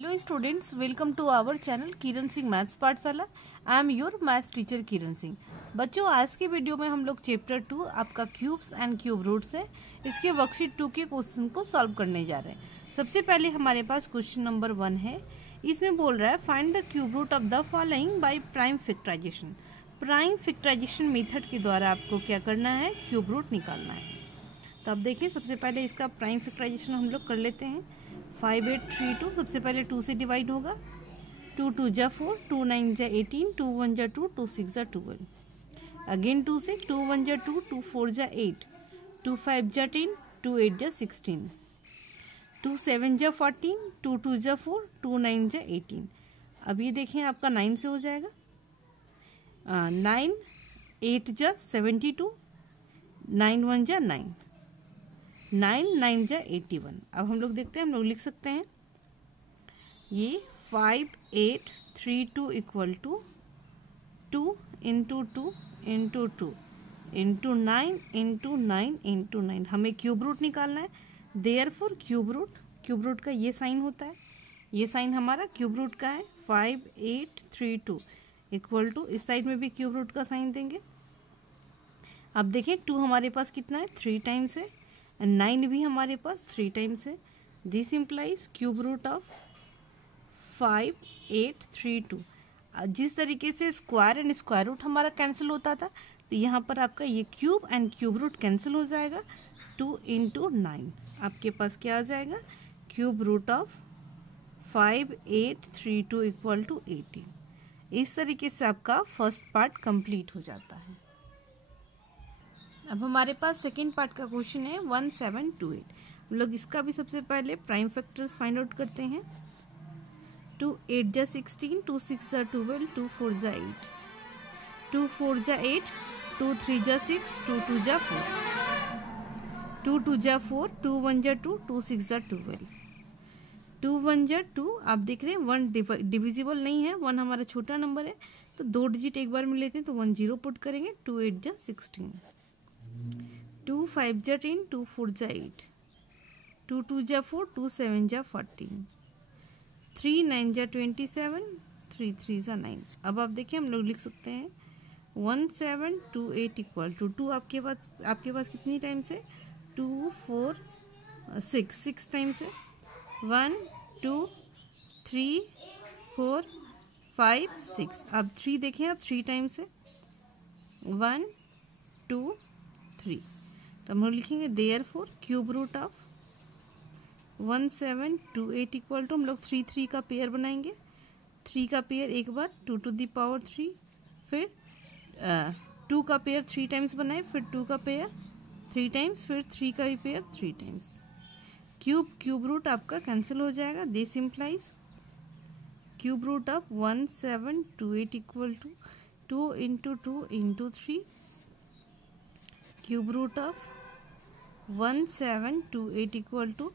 Hello students, welcome to our channel Kiran Singh maths पाठशाला। I am your maths teacher Kiran Singh. बच्चों, आज के वीडियो में हम लोग चैप्टर 2 आपका क्यूब्स एंड क्यूब रूट्स है, इसके वर्कशीट 2 के क्वेश्चन को सॉल्व करने जा रहे हैं। सबसे पहले हमारे पास क्वेश्चन नंबर 1 है। इसमें बोल रहा है find the cube root of the following by prime factorization. Prime factorization method के द्वारा आपको क्या करना है, क्यूब रूट निकालना है। तो अब देखिए, सबसे पहले इसका प्राइम फैक्टराइजेशन हम लोग कर लेते हैं। 5 8 3 2, सबसे पहले 2 से डिवाइड होगा। 2 2 जा 4, 2 9 जा 18, 2 1 जा 2, 2 6 जा 12। अगेन 2 से 2 1 जा 2, 2 4 जा 8, 2 5 जा 10, 2 8 जा 16, 2 7 जा 14, 2 2 जा 4, 2 9 जा 18। अब ये देखें, आपका 9 से हो जाएगा। 9 8 जा 72, 9 1 जा 9, 9 9 जा 81। अब हम लोग देखते हैं, हम लोग लिख सकते हैं ये 5 8 3 2 equal to 2 into 2 into 2 into 9 into 9 into 9। हमें क्यूब रूट निकालना है। देयरफॉर क्यूब रूट का ये साइन होता है, ये साइन हमारा क्यूब रूट का है। 5 8 3 2 इक्वल टू, इस साइड में भी क्यूब रूट का साइन देंगे। अब देखिए, 2 हमारे पास कितना है, 3 टाइम्स है, 9 भी हमारे पास 3 टाइम्स है। This implies cube root of 5 8 3 2। जिस तरीके से स्क्वायर एंड स्क्वायर रूट हमारा कैंसिल होता था, तो यहाँ पर आपका ये cube and cube root cancel हो जाएगा। 2 इंटू 9 आपके पास क्या आ जाएगा, cube root of 5 8 3 2 equal to 18। इस तरीके से आपका फर्स्ट पार्ट कंप्लीट हो जाता है। अब हमारे पास सेकेंड पार्ट का क्वेश्चन है 1728। हम लोग इसका भी सबसे पहले प्राइम फैक्टर्स फाइंड आउट करते हैं। 2 8 जा 16, 2 6 जा 12, 2 4 जा 8, 2 4 जा 8, 2 3 जा 6, 2 2 जा 4, 2 2 जा 4, 2 1 जा 2, 2 6 जा 12, 2 1 जा 2। आप देख रहे हैं 1 डिविजिबल नहीं है, 1 हमारा छोटा नंबर है, तो 2 डिजिट एक बार में लेते हैं तो 1 0 पुट करेंगे। 2 8 जा 16, 2 5 जा 10, 2 4 जा 8, 2 2 जा 4, 2 7 जा 14, 3 9 जा 27, 3 3 जा 9। अब आप देखिए, हम लोग लिख सकते हैं 1728 इक्वल टू 2 आपके पास कितनी टाइम्स है, 2 4 6 टाइम्स है। 1 2 3 4 5 6। अब 3 देखें, अब 3 टाइम्स है, 1 2 3। तो हम लोग लिखेंगे therefore cube root of 1728 equal to, हम लोग 3 3 का पेयर बनाएंगे। 3 का पेयर एक बार 2 टू द पावर 3, फिर 2 का पेयर 3 टाइम्स बनाए, फिर 2 का पेयर 3 टाइम्स, फिर 3 का भी पेयर 3 टाइम्स। क्यूब रूट आपका कैंसिल हो जाएगा। This implies cube root of 1728 equal to 2 into 2 into 3। Cube root of 1728 equal to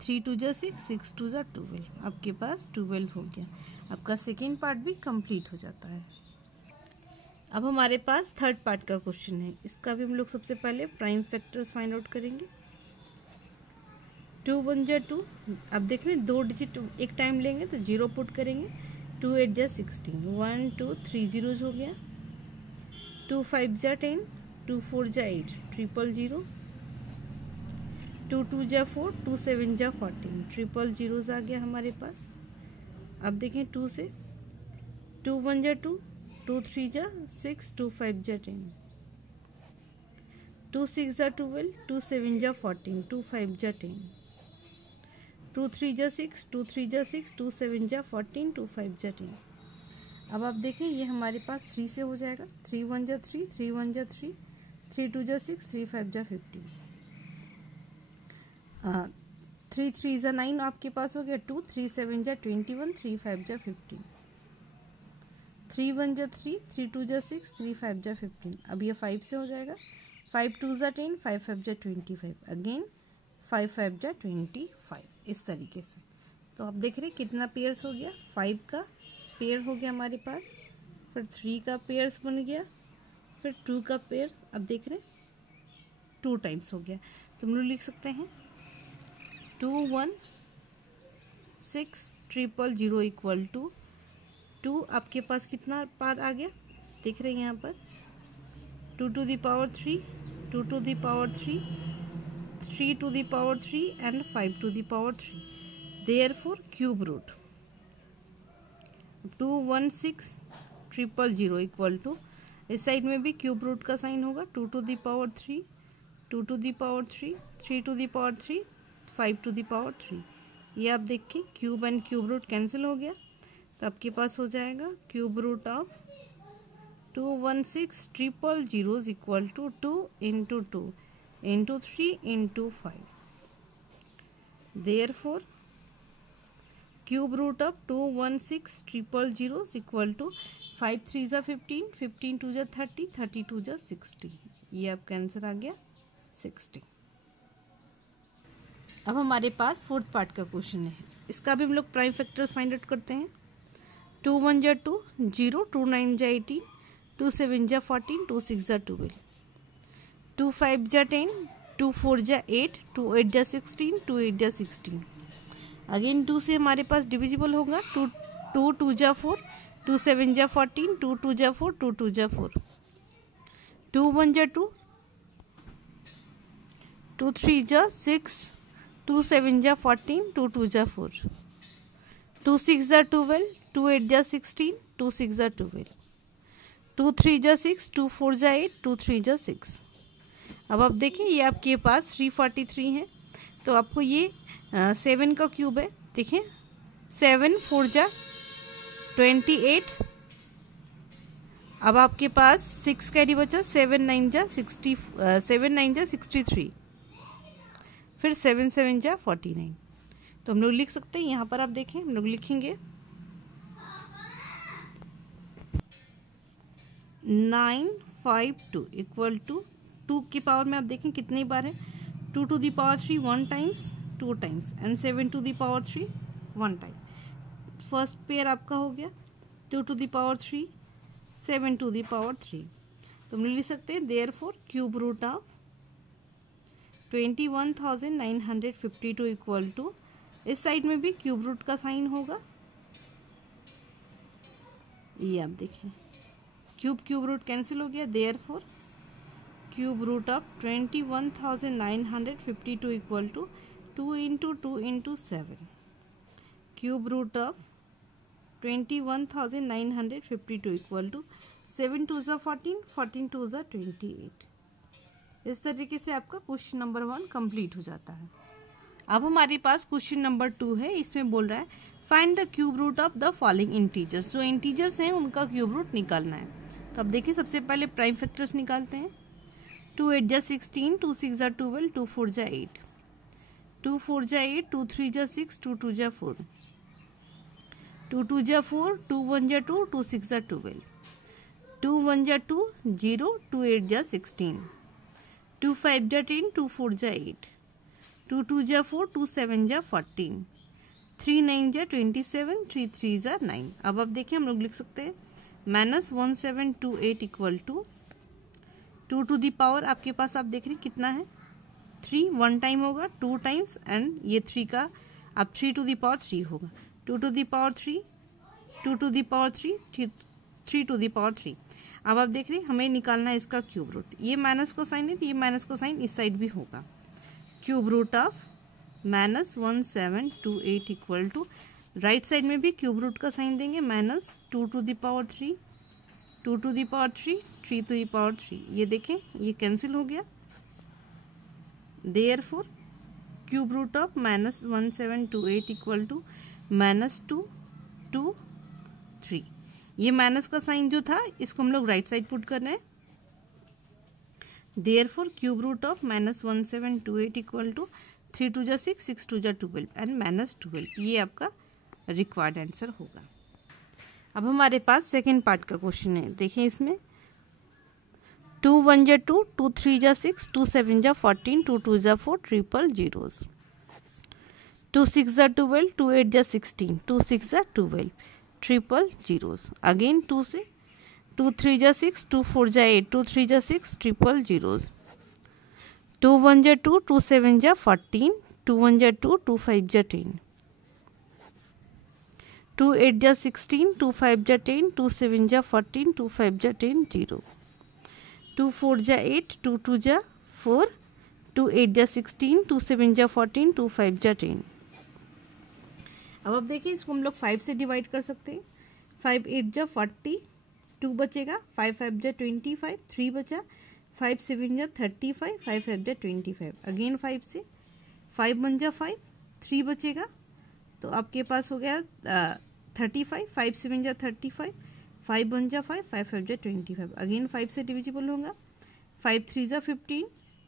3 2 जा 6, 6 2 जा 12। आपके पास 12 हो गया। आपका सेकेंड पार्ट भी कंप्लीट हो जाता है। अब हमारे पास थर्ड पार्ट का क्वेश्चन है। इसका भी हम लोग सबसे पहले प्राइम फैक्टर्स फाइंड आउट करेंगे। 2 1 जा 2। अब देख रहे हैं 2 डिजिट एक टाइम लेंगे तो 0 पुट करेंगे। 2 8 जा 16, 1 2 3 zeros हो गया। 2 5 जा 10, 2 4 जा 8, 0 0 0। 2 2 जा 4, 2 7 जा 14, 0 zeros आ गया हमारे पास। अब देखें 2 से 2 1 जा 2, 2 3 जा 6, 2 5 जा 10, 2 6 जा 12, 2 7 जा 14, 2 5 जा 10, 2 3 जा 6, 2 3 जा 6, 2 7 जा 14, 2 5 जा 10। अब आप देखें, ये हमारे पास 3 से हो जाएगा। 3 1 जा 3, 3 1 जा 3, 3 2 जा 6, 3 5 जा 15, 3 3 जा 9 आपके पास हो गया। 2 3 7 जा 21, 3 5 जा 15, 3 1 जा 3, 3 2 जा 6, 3 5 जा 15। अब ये 5 से हो जाएगा। 5 2 जा 10, 5 5 जा 25, अगेन 5 5 जा 25, इस तरीके से। तो आप देख रहे हैं कितना पेयर्स हो गया, 5 का पेयर हो गया हमारे पास, फिर 3 का पेयर्स बन गया, फिर 2 का पेयर। अब देख रहे हैं 2 टाइम्स हो गया। तो हम लोग लिख सकते हैं 2 1 6 ट्रिपल जीरो इक्वल टू 2 आपके पास कितना पार्ट आ गया देख रहे हैं यहाँ पर 2 to the power 3, 2 to the power 3, 3 to the power 3 and 5 to the power 3. Therefore cube root 216,000 equal to इस साइड में भी क्यूब रूट का साइन होगा 2 to the power 3, 2 to the power 3, 3 to the power 3, 5 to the power 3. ये आप देखिए cube and cube root cancel हो गया तो आपके पास हो जाएगा cube root of 216,000 equal to 2 into 2 into 3 into 5. Therefore cube root of 216,000 equal to 5 3 जा 15, 15 2 जा 30, 30 2 जा 60. ये आपका आंसर आ गया 60. अब हमारे पास फोर्थ पार्ट का क्वेश्चन है. इसका भी हम लोग प्राइम फैक्टर्स फाइंड आउट करते हैं. 2 1 जा 2 0, 2 9 जा 18, 2 7 जा 14, 2 6 जा 12, 2 5 जा 10, 2 4 जा 8, 2 8 जा 16, 2 8 जा 16. अगेन 2 से हमारे पास डिविजिबल होगा 2 2 जा 4, 2 7 जा 14, 2 2 जा 4, 2 2 जा 4, 2 1 जा 2, 2 3 जा 6, 2 7 जा 14, 2 2 जा 4, 2 6 जा 12, 2 8 जा 16, 2 6 जा 12, 2 3 जा 6, 2 4 जा 8, 2 3 जा 6. अब आप देखिए ये आपके पास 343 है तो आपको ये 7 का क्यूब है. देखिए 7 4 जा 28. अब आपके पास 6 कैरी बचा 7 9 जा 60, 7 9 जा 63, फिर 7 7 जा 49. तो हम लोग लिख सकते हैं यहाँ पर आप देखें हम लोग लिखेंगे 952 इक्वल टू 2 की पावर में आप देखें कितनी बार है 2 to the power 3 1 times 2 times and 7 to the power 3 1 time. First pair आपका हो गया 2 to the power 3 7 to the power 3. तो हम लिख सकते हैं therefore cube root of 21,952 equal to इस साइड में भी क्यूब रूट का साइन होगा. ये आप देखें क्यूब क्यूब रूट कैंसिल हो गया. Therefore cube root of 21,952 equal to 2 into 2 into 7. Cube root of 21,952 equal to 7 2 जा 14, 14 2 जा 28. इस तरीके से आपका क्वेश्चन नंबर 1 कंप्लीट हो जाता है. अब हमारे पास क्वेश्चन नंबर 2 है. इसमें बोल रहा है find the cube root of the following integers. जो इंटीजर्स हैं उनका क्यूब रूट निकालना है. तो अब देखिए सबसे पहले प्राइम फैक्टर्स निकालते हैं. 2 8 जा 16, 2 6 जा 12, 2 4 जा 8, 2 4 जा 8, 2 3 जा 6, 2 2 जा 4, 2 2 जा 4, 2 1 जा 2, 2 6 जा 12, 2 1 जा 2 0, 2 8 जा 16, 2 5 जा 10, 2 4 जा 8, 2 2 जा 4, 2 7 जा 14, 3 9 जा 27, 3 3 जा 9. अब आप देखिए हम लोग लिख सकते हैं -1728 equal to 2 to the power आपके पास आप देख रहे हैं कितना है 3 1 टाइम होगा 2 टाइम्स एंड ये 3 का अब 3 to the पावर 3 होगा 2 to the power 3, 2 to the power 3, 3 to the power 3. अब आप देख रहे हैं हमें निकालना है इसका क्यूब रूट. ये माइनस का साइन है तो ये माइनस का साइन इस साइड भी होगा. Cube root of -1728 equal to right side में भी क्यूब रूट का साइन देंगे -2 to the power 3, 2 to the power 3, 3 to the power 3. ये देखें ये कैंसिल हो गया. Therefore cube root of -1728 equal to -2 2 3. ये माइनस का साइन जो था इसको हम लोग राइट साइड पुट कर रहे हैं. Therefore cube root of -1728 equal to 3 2 जा 6, 6 2 जा 12 एंड -12. ये आपका रिक्वायर्ड आंसर होगा. अब हमारे पास सेकेंड पार्ट का क्वेश्चन है. देखिए इसमें 2 1 जा 2, 2 3 जा 6, 2 7 जा 14, 2 2 जा 4, ट्रिपल जीरोस, 2 6 जा 12, 2 8 जा 16, 2 6 जा 12, ट्रिपल जीरोस. अगेन 2 से 2 3 जा 6, 2 4 जा 8, 2 3 जा 6, ट्रिपल जीरोस, 2 1 जा 2, 2 7 जा 14, 2 1 जा 2, 2 5 जा 10, 2 8 जा 16, 2 5 जा 10, 2 7 जा 14, 2 5 जा 10, 0, 2 4 जा 8, 2 2 जा 4, 2 8 जा 16, 2 7 जा 14, 2 5 जा 10। अब आप देखिए इसको हम लोग 5 से डिवाइड कर सकते हैं। 5 8 जा 40, 2 बचेगा, 5 5 जा 25, 3 बचा, 5 7 जा 35, 5 5 जा 25, अगेन 5 से, 5 1 जा 5, 3 बचेगा, तो आपके पास हो गया 35, 5 7 जा 35, 5 1 जा 5, 5 5 जा 25, अगेन 5 से डिविजिबल होगा, 5 3 जा 15,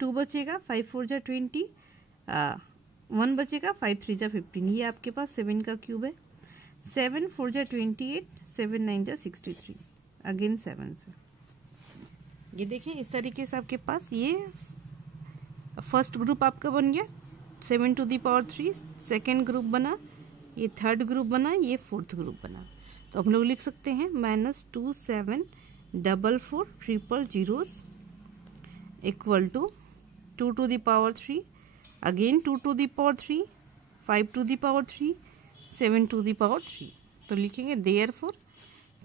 2 बचेगा, 5 4 जा 20, 1 बचेगा, 5 3 जा 15, ये आपके पास 7 का क्यूब है। 7 4 जा 28, 7 9 जा 63, अगेन 7 से। ये देखिए इस तरीके से आपके पास ये फर्स्ट ग्रुप आपका बन गया 7 to the power 3, second group बना, ये थर्ड ग्रुप बना, ये फोर्थ ग्रुप बना। तो हम लोग लिख सकते हैं -2 7 4 4 triple zeros equal to 2 to the power 3, again 2 to the power 3, 5 to the power 3, 7 to the power 3। तो लिखेंगे therefore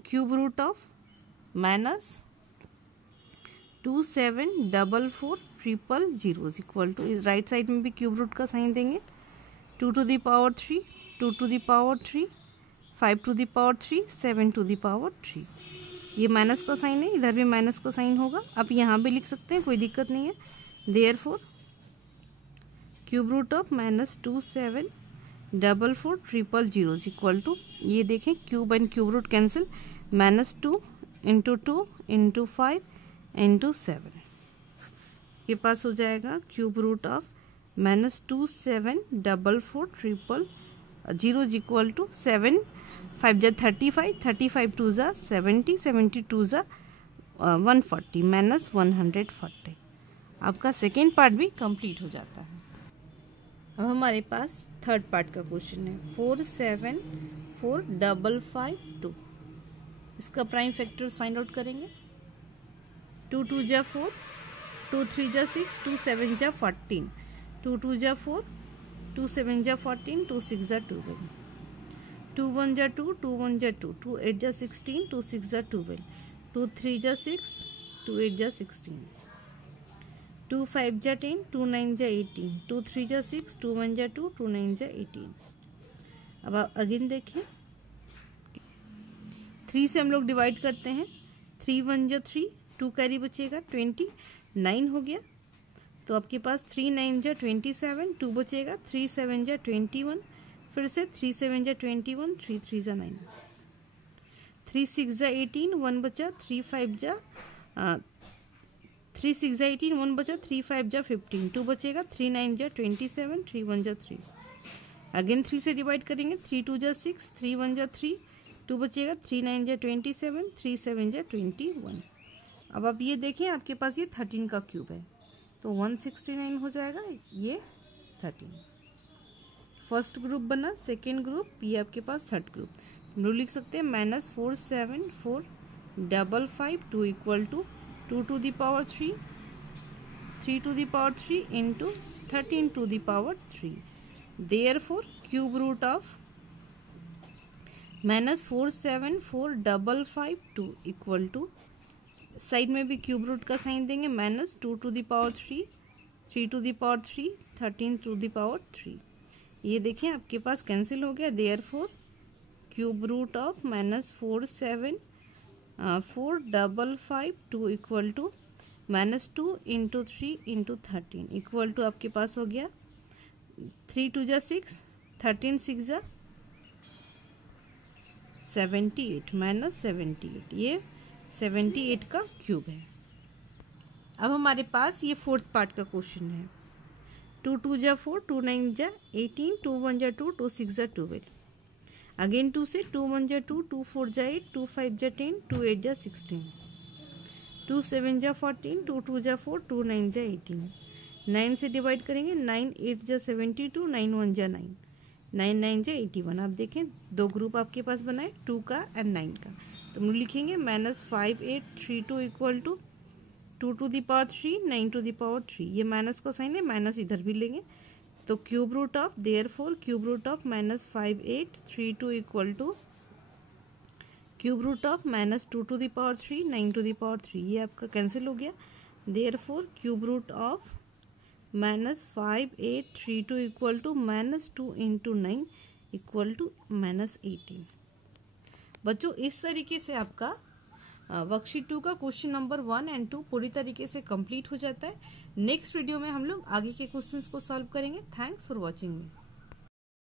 cube root of -2 7 4 4 triple zeros equal to, right side में भी क्यूब रूट का साइन देंगे, 2 to the power 3, 2 to the power 3, 5 to the power 3, 7 to the power 3। ये minus का sign है, इधर भी माइनस का साइन होगा, आप यहाँ भी लिख सकते हैं, कोई दिक्कत नहीं है। Therefore cube root of -2 7 4 4 triple zeros equal to, ये देखें cube and cube root cancel, -2 into 2 into 5 into 7, ये पास हो जाएगा cube root of -2 7 4 4 triple zeros equal to 7 5 जा 35, 35 2 जा 70, 70 2 जा 140 -140। आपका सेकेंड पार्ट भी कंप्लीट हो जाता है। अब हमारे पास थर्ड पार्ट का क्वेश्चन है 4 7 4 5 5 2। इसका प्राइम फैक्टर्स फाइंड आउट करेंगे। 2 2 जा 4, 2 3 जा 6, 2 7 जा 14, 2 2 जा 4, 2 7 जा 14, 2 6 जा 12, 2 1 जा 2, 2 1 जा 2, 2 8 जा 16, 2 6 जा 12, 2 3 जा 6, 2 8 जा 16, 2 5 जा 10, 2 9 जा 18, 2 3 जा 6, 2 1 जा 2, 2 9 जा 18। अब आप अगेन देखिए 3 से हम लोग डिवाइड करते हैं, 3 1 जा 3, 2 कैरी बचेगा 29 हो गया, तो आपके पास 3 9 जा 27, 2 बचेगा, 3 7 जा 21, फिर से 3 7 जा 21, 3 3 जा 9, 3 6 जा 18, 1 बचा, 3 5 जा 3 6 जा 18, 1 बचा, 3 5 जा 15, 2 बचेगा, 3 9 जा 27, 3 1 जा 3, अगेन 3 से डिवाइड करेंगे, 3 2 जा 6, 3 1 जा 3, 2 बचेगा, 3 9 जा 27, 3 7 जा 21। अब आप ये देखें आपके पास ये 13 का क्यूब है, तो 169 हो जाएगा, ये 13 फर्स्ट ग्रुप बना, सेकेंड ग्रुप, ये आपके पास थर्ड ग्रुप। हम लोग लिख सकते हैं -4 7 4 5 5 2 equal to 2 to the power 3, 3 to the power 3 into 13 to the power 3। Therefore cube root of -4 7 4 5 5 2 equal to, side में भी क्यूब रूट का साइन देंगे, -2 to the power 3, 3 to the power 3, 13 to the power 3। ये देखें आपके पास cancel हो गया। Therefore cube root of -4 7 4 5 5 2 equal to -2 into 3 into 13 equal to आपके पास हो गया 3 2 जा 6, 13 6 जा 78 -78, ये 78 का क्यूब है। अब हमारे पास ये फोर्थ पार्ट का क्वेश्चन है 2 2 जा 4, 2 9 जा 18, 2 1 जा 2, 2 6 जा 12, अगेन 2 से 2 1 जा 2, 2 4 जा 8, 2 5 जा 10, 2 8 जा 16, 2 7 जा 14, 2 2 जा 4, 2 9 जा 18, 9 से डिवाइड करेंगे, 9 8 जा 72, 9 1 जा 9, 9 9 जा 81। आप देखें दो ग्रुप आपके पास बनाए 2 का एंड 9 का, तो हम लिखेंगे -5 8 3 2 equal to 2 to the power 3 9 to the power 3। ये माइनस का साइन है, माइनस इधर भी लेंगे, तो cube root of therefore cube root of -5832 equal to cube root of -2 to the power 3 9 to the power 3, ये आपका कैंसिल हो गया। Therefore cube root of -5832 equal to -2 into 9 equal to -18। बच्चों इस तरीके से आपका वर्कशीट 2 का क्वेश्चन नंबर 1 एंड 2 पूरी तरीके से कंप्लीट हो जाता है। नेक्स्ट वीडियो में हम लोग आगे के क्वेश्चंस को सॉल्व करेंगे। Thanks for watching me.